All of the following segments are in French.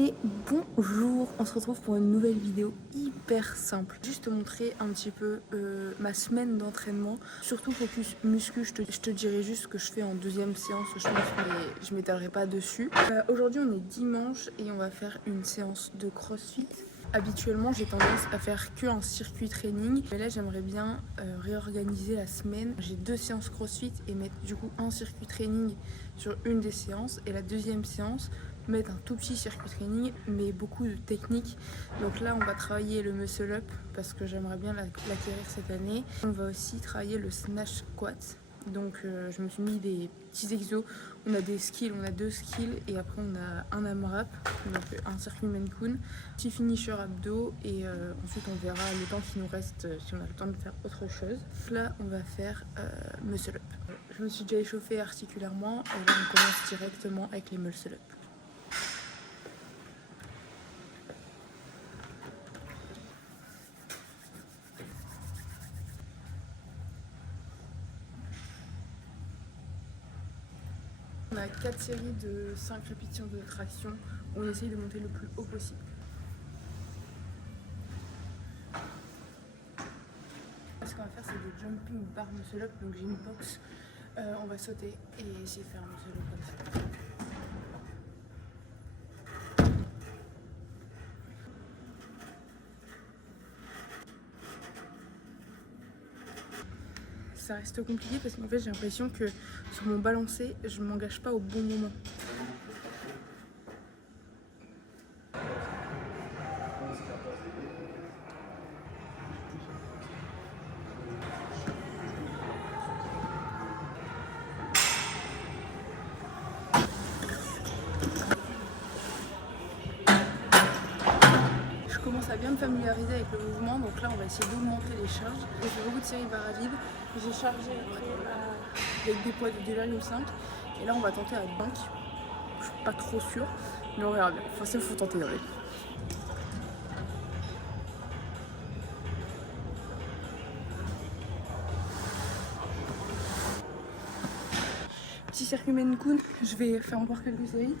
Et bonjour, on se retrouve pour une nouvelle vidéo hyper simple. Juste te montrer un petit peu ma semaine d'entraînement. Surtout focus muscu, je te dirai juste ce que je fais en deuxième séance, je pense, mais je m'étalerai pas dessus. Aujourd'hui on est dimanche et on va faire une séance de crossfit. Habituellement j'ai tendance à faire que un circuit training, mais là j'aimerais bien réorganiser la semaine. J'ai 2 séances crossfit et mettre du coup un circuit training sur une des séances, et la deuxième séance mettre un tout petit circuit training mais beaucoup de techniques. Donc là on va travailler le muscle up parce que j'aimerais bien l'acquérir cette année. On va aussi travailler le snatch squat. Donc je me suis mis des petits exos. On a des skills, on a 2 skills et après on a un AMRAP, donc un circuit Mancun, petit finisher abdos et ensuite on verra le temps qui nous reste si on a le temps de faire autre chose. Là on va faire muscle up. Je me suis déjà échauffée articulairement et là on commence directement avec les muscle up. On a 4 séries de 5 répétitions de traction où on essaye de monter le plus haut possible. Ce qu'on va faire, c'est des jumping bar muscle up. Donc j'ai une box, on va sauter et essayer de faire un muscle up comme ça. Ça reste compliqué parce qu'en fait j'ai l'impression que sur mon balancé, je m'engage pas au bon moment. Je commence à bien me familiariser avec le mouvement, donc là on va essayer d'augmenter les charges. J'ai fait beaucoup de séries barres à vide, j'ai chargé après avec des poids de 2,5 et là on va tenter à 5. Je suis pas trop sûre, mais on verra bien. Enfin ça, il faut tenter dans les. Petit circuit Mancun, je vais faire encore quelques séries.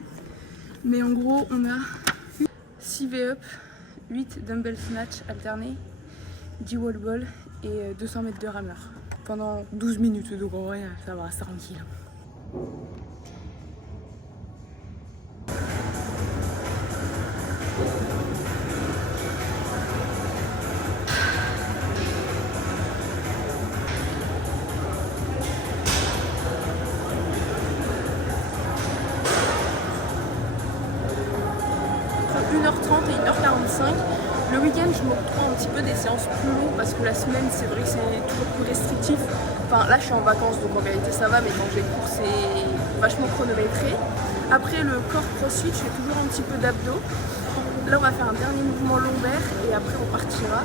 Mais en gros, on a 6 V-up, 8 dumbbell snatch alternés, 10 wall ball et 200 mètres de rameur. Pendant 12 minutes, donc en vrai, ça va, c'est tranquille. 1h30 et 1h45. Le week-end, je m'octroie un petit peu des séances plus longues parce que la semaine, c'est vrai que c'est toujours plus restrictif. Enfin, là, je suis en vacances, donc en vérité, ça va, mais quand j'ai cours, c'est vachement chronométré. Après le corps crossfit, je fais toujours un petit peu d'abdos. Là, on va faire un dernier mouvement lombaire et après, on partira.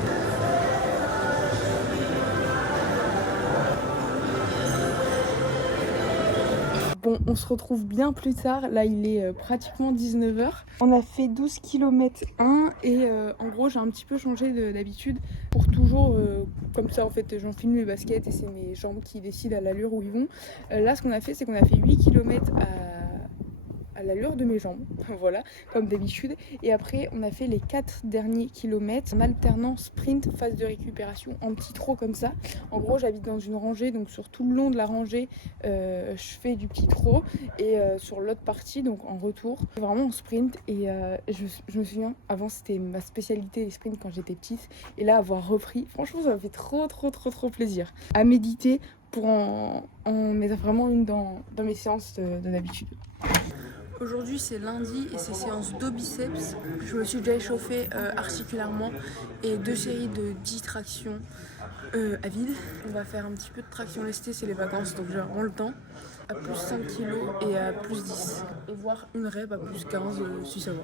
Bon, on se retrouve bien plus tard. Là, il est pratiquement 19h. On a fait 12 km 1 et en gros, j'ai un petit peu changé d'habitude pour toujours, comme ça, en fait, j'enfile mes baskets et c'est mes jambes qui décident à l'allure où ils vont. Là, ce qu'on a fait, c'est qu'on a fait 8 km à l'allure de mes jambes, voilà, comme d'habitude. Et après, on a fait les 4 derniers kilomètres en alternant sprint, phase de récupération, en petit trot comme ça. En gros, j'habite dans une rangée, donc sur tout le long de la rangée, je fais du petit trot. Et sur l'autre partie, donc en retour, vraiment en sprint. Et je me souviens, avant, c'était ma spécialité, les sprints, quand j'étais petite. Et là, avoir repris, franchement, ça m'a fait trop plaisir. À méditer pour en mettre vraiment une dans mes séances de d'habitude. Aujourd'hui c'est lundi et c'est séance dos biceps. Je me suis déjà échauffée articulairement et 2 séries de 10 tractions à vide. On va faire un petit peu de traction lestée, c'est les vacances donc j'ai vraiment le temps. À plus 5 kg et à plus 10. Et voire une rep à plus 15 si ça va.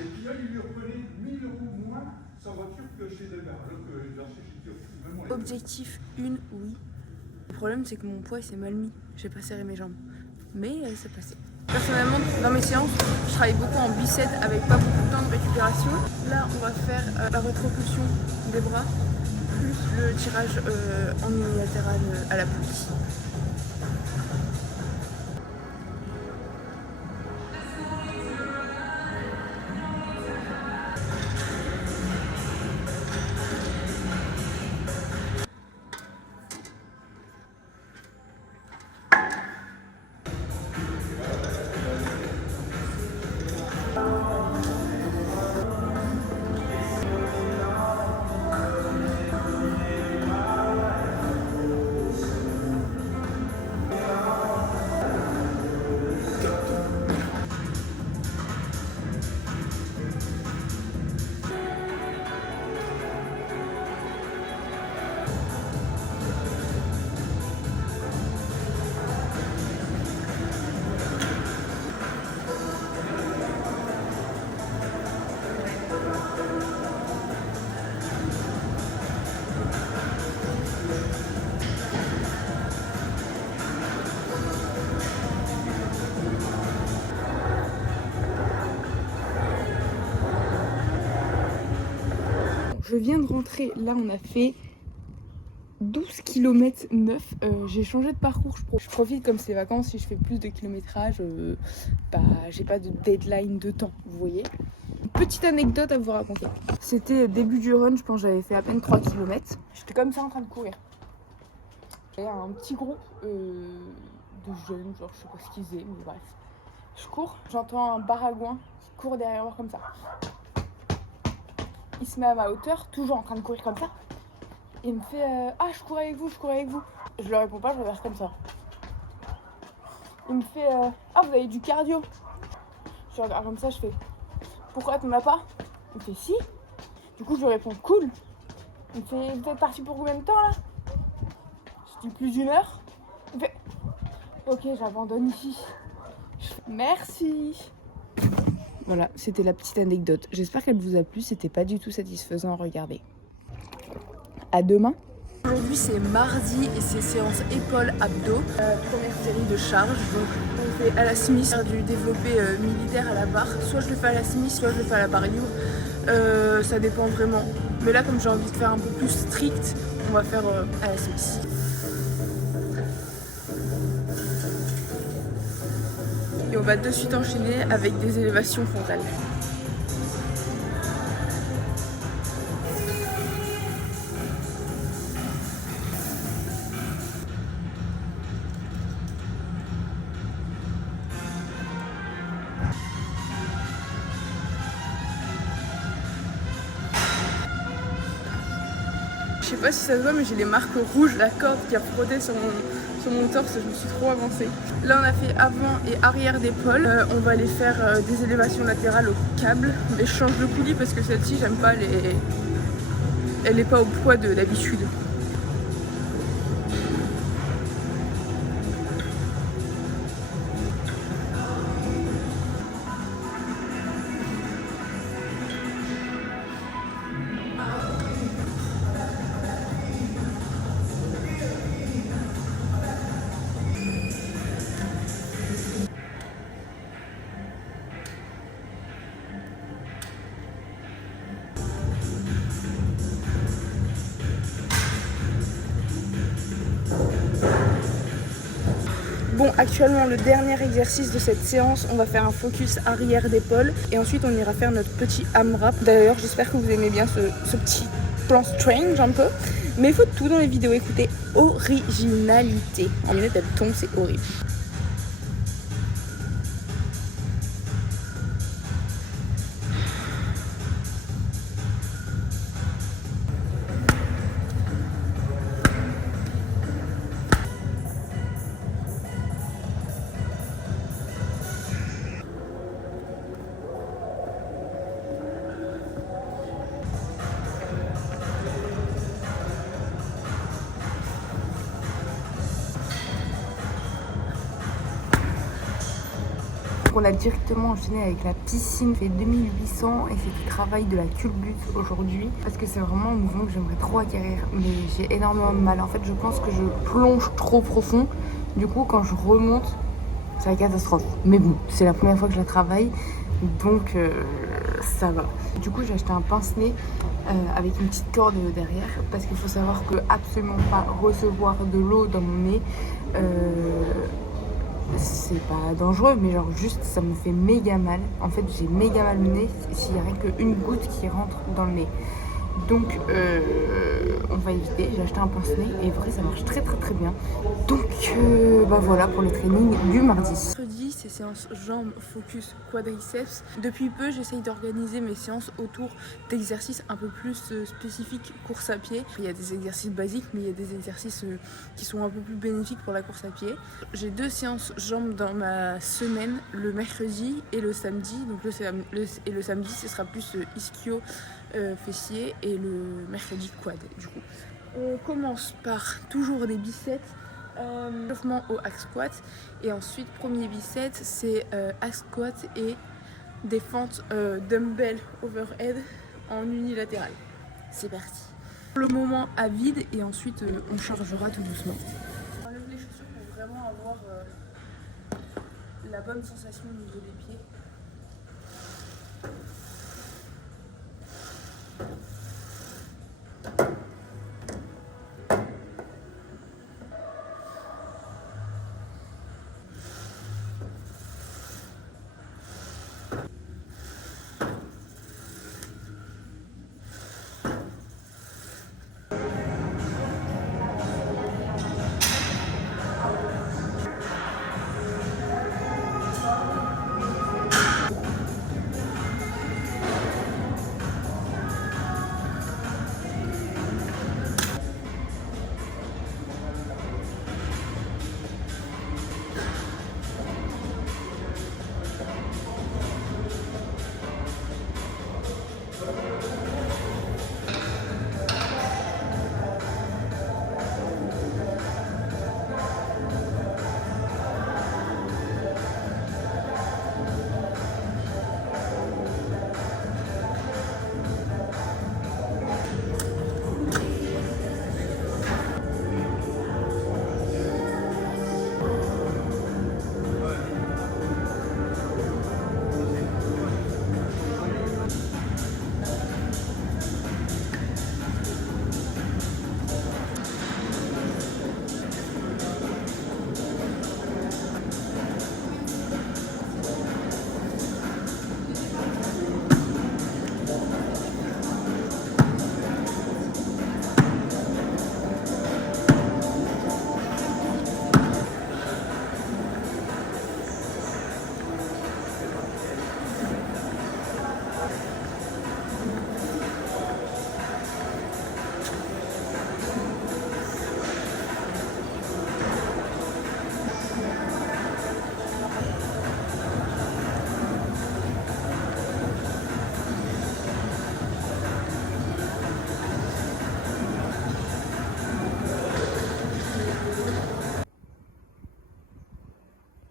Et puis là, il lui reprenait 1000 € moins sa voiture que chez Delgar, alors que j'ai acheté chez Kyo. Objectif 1, oui. problème, c'est que mon poids s'est mal mis. J'ai pas serré mes jambes. Mais c'est passé. Personnellement, dans mes séances, je travaille beaucoup en biceps avec pas beaucoup de temps de récupération. Là, on va faire la rétropulsion des bras, plus le tirage en unilatéral à la poulie. Je viens de rentrer, là on a fait 12 km 9, j'ai changé de parcours, je profite comme c'est vacances, si je fais plus de kilométrage, j'ai pas de deadline de temps, vous voyez. Une petite anecdote à vous raconter, c'était début du run, je pense que j'avais fait à peine 3 km, j'étais comme ça en train de courir. Il y a un petit groupe de jeunes, genre je sais pas ce qu'ils faisaient, mais bref. Je cours, j'entends un baragouin qui court derrière moi comme ça. Il se met à ma hauteur, toujours en train de courir comme ça. Et il me fait ah, je cours avec vous, je cours avec vous. Je lui réponds pas, je regarde comme ça. Il me fait ah, vous avez du cardio. Je regarde comme ça, je fais pourquoi t'en as pas? Il me fait si. Du coup, je lui réponds cool. Il me fait vous êtes parti pour combien de temps là? Je dis plus d'1 heure. Il me fait ok, j'abandonne ici. Je fais merci. Voilà, c'était la petite anecdote. J'espère qu'elle vous a plu, c'était pas du tout satisfaisant à regarder. À demain. Aujourd'hui c'est mardi et c'est séance épaules-abdos. Première série de charges. Donc on fait à la Smith, du développé militaire à la barre. Soit je le fais à la Smith, soit je le fais à la barre libre. Ça dépend vraiment. Mais là comme j'ai envie de faire un peu plus strict, on va faire à la Smith. Et on va de suite enchaîner avec des élévations frontales. Je sais pas si ça se voit, mais j'ai les marques rouges, la corde qui a frotté sur mon torse, je me suis trop avancée. Là on a fait avant et arrière d'épaule, on va aller faire des élévations latérales au câble, mais je change de poulie parce que celle-ci j'aime pas, elle est pas au poids de d'habitude. Bon, actuellement le dernier exercice de cette séance, on va faire un focus arrière d'épaule et ensuite on ira faire notre petit AMRAP. D'ailleurs j'espère que vous aimez bien ce petit plan strange un peu, mais il faut tout dans les vidéos, écoutez, originalité. En minute elle tombe, c'est horrible. on a directement enchaîné avec la piscine, fait 2800 et c'est du travail de la culbute aujourd'hui parce que c'est vraiment un mouvement que j'aimerais trop acquérir, mais j'ai énormément de mal. En fait, je pense que je plonge trop profond, du coup quand je remonte c'est la catastrophe. Mais bon, c'est la première fois que je la travaille, donc ça va. Du coup j'ai acheté un pince-nez avec une petite corde derrière parce qu'il faut savoir que absolument pas recevoir de l'eau dans mon nez, c'est pas dangereux, mais genre juste ça me fait méga mal. En fait j'ai méga mal au nez s'il y a rien qu'une goutte qui rentre dans le nez. Donc on va éviter. J'ai acheté un pince-nez et vrai ça marche très bien. Donc bah voilà pour le training du mardi. Mercredi c'est séance jambes, focus, quadriceps. Depuis peu j'essaye d'organiser mes séances autour d'exercices un peu plus spécifiques course à pied. Il y a des exercices basiques mais il y a des exercices qui sont un peu plus bénéfiques pour la course à pied. J'ai 2 séances jambes dans ma semaine, le mercredi et le samedi. Donc le samedi ce sera plus ischio, fessier et le mercredi quad du coup. On commence par toujours des biceps, échauffement au hack squat et ensuite premier biceps c'est hack squat et des fentes dumbbell overhead en unilatéral. C'est parti. Pour le moment à vide et ensuite on chargera tout doucement. On enlève les chaussures pour vraiment avoir la bonne sensation au niveau des pieds.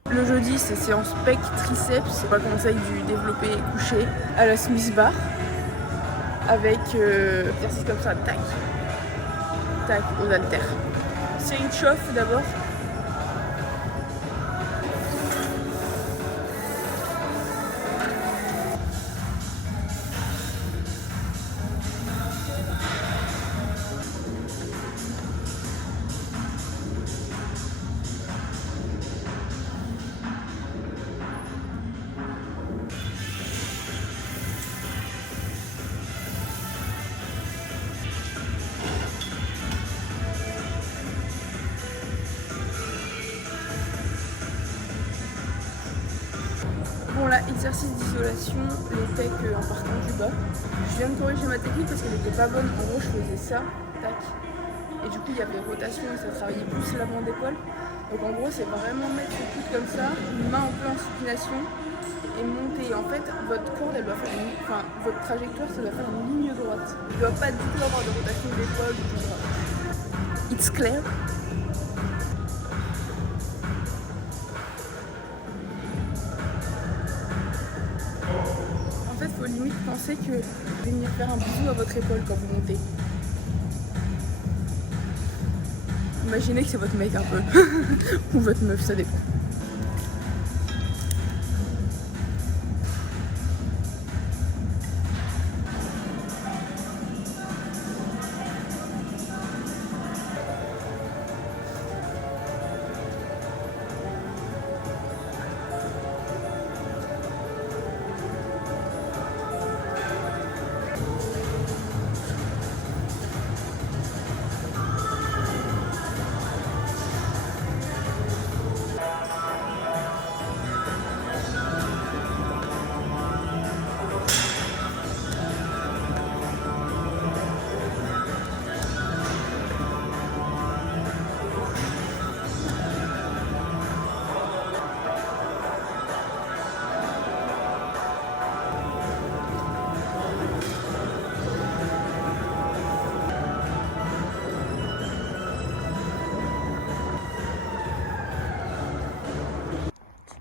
Le jeudi c'est séance pec triceps, on va commencer avec du développé couché à la Smith bar avec exercice comme ça, tac, tac aux haltères. C'est une chauffe d'abord. Bon là, exercice d'isolation, les pecs en partant du bas. Je viens de corriger ma technique parce qu'elle n'était pas bonne. En gros, je faisais ça, tac. Et du coup, il y avait rotation et ça travaillait plus l'avant d'épaule. Donc en gros, c'est vraiment mettre le coude comme ça, une main en plan en supination et monter. En fait, votre corde, elle doit faire votre trajectoire, ça doit faire une ligne droite. Il ne doit pas du tout avoir de rotation d'épaule ou du bras. It's clear. pensez que vous allez venir faire un bisou à votre épaule quand vous montez. Imaginez que c'est votre mec un peu, ou votre meuf, ça dépend.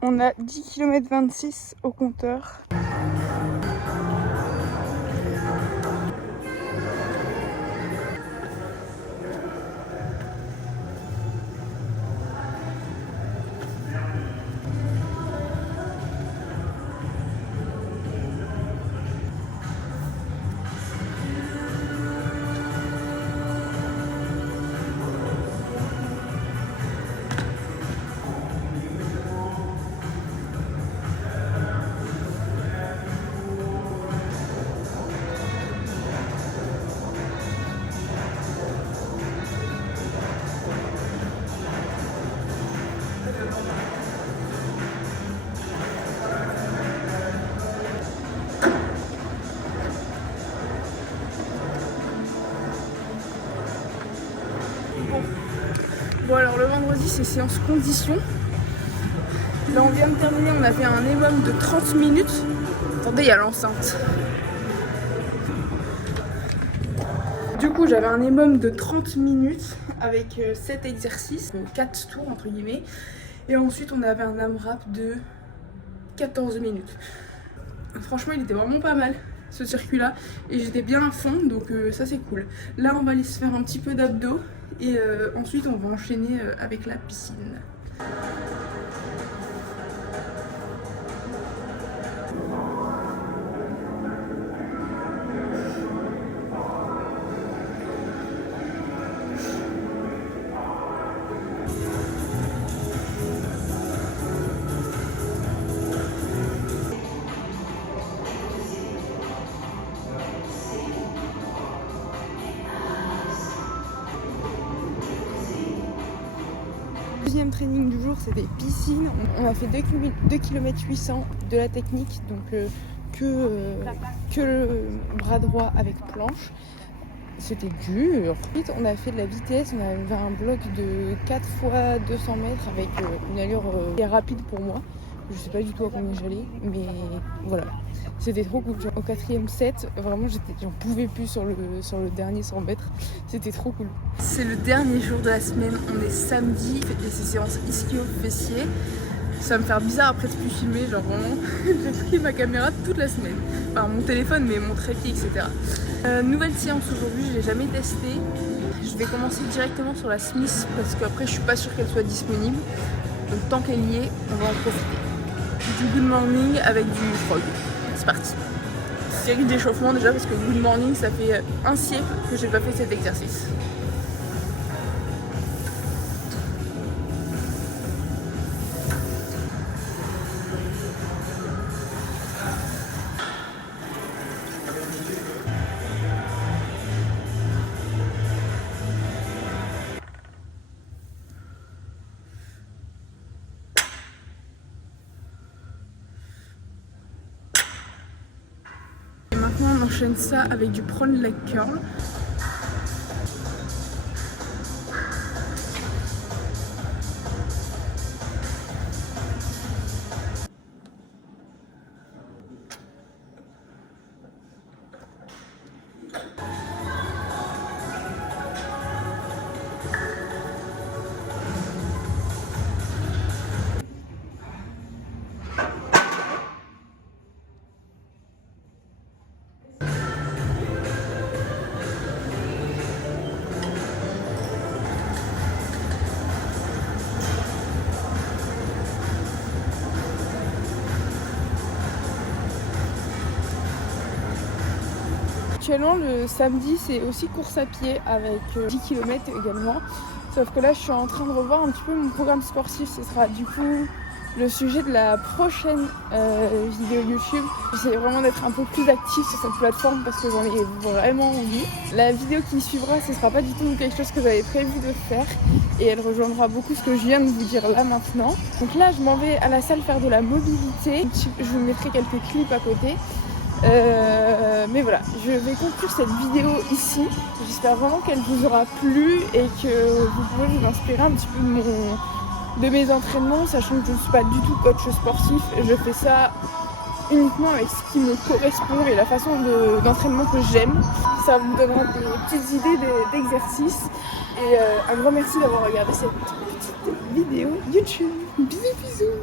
On a 10 km 26 au compteur. Bon alors le vendredi c'est séance condition. Là on vient de terminer, on a fait un EMOM de 30 minutes. Attendez, il y a l'enceinte. Du coup j'avais un EMOM de 30 minutes avec 7 exercices, 4 tours entre guillemets. Et ensuite on avait un AMRAP de 14 minutes. Franchement il était vraiment pas mal ce circuit là. Et j'étais bien à fond donc ça c'est cool. Là on va aller se faire un petit peu d'abdos. Et ensuite on va enchaîner avec la piscine. Deuxième training du jour, c'était piscine. On a fait 2 km 800 de la technique, donc que le bras droit avec planche. C'était dur. Ensuite, on a fait de la vitesse. On avait un bloc de 4 fois 200 mètres avec une allure rapide pour moi. Je sais pas du tout à combien j'allais, mais voilà. C'était trop cool. Au 4e set, vraiment, j'en pouvais plus sur le dernier 100 mètres. C'était trop cool. C'est le dernier jour de la semaine. On est samedi et c'est séance ischio-fessier. Ça va me faire bizarre après de plus filmer, genre vraiment. J'ai pris ma caméra toute la semaine. Enfin, mon téléphone, mais mon trépied, etc. Nouvelle séance aujourd'hui, je l'ai jamais testée. Je vais commencer directement sur la Smith parce qu'après, je suis pas sûre qu'elle soit disponible. Donc, tant qu'elle y est, on va en profiter. Du good morning avec du frog. C'est parti. Série d'échauffement déjà parce que good morning ça fait un siècle que j'ai pas fait cet exercice. Maintenant on enchaîne ça avec du prone leg curl. Habituellement le samedi c'est aussi course à pied avec 10 km également. Sauf que là je suis en train de revoir un petit peu mon programme sportif. Ce sera du coup le sujet de la prochaine vidéo YouTube. J'essaie vraiment d'être un peu plus active sur cette plateforme parce que j'en ai vraiment envie. La vidéo qui suivra, ce sera pas du tout quelque chose que j'avais prévu de faire et elle rejoindra beaucoup ce que je viens de vous dire là maintenant. Donc là, je m'en vais à la salle faire de la mobilité. Je vous mettrai quelques clips à côté. Mais voilà, je vais conclure cette vidéo ici. J'espère vraiment qu'elle vous aura plu et que vous pourrez vous inspirer un petit peu de mes entraînements, sachant que je ne suis pas du tout coach sportif. Je fais ça uniquement avec ce qui me correspond et la façon d'entraînement que j'aime. Ça vous donnera des petites idées d'exercices. Et un grand merci d'avoir regardé cette petite vidéo YouTube. Bisous bisous.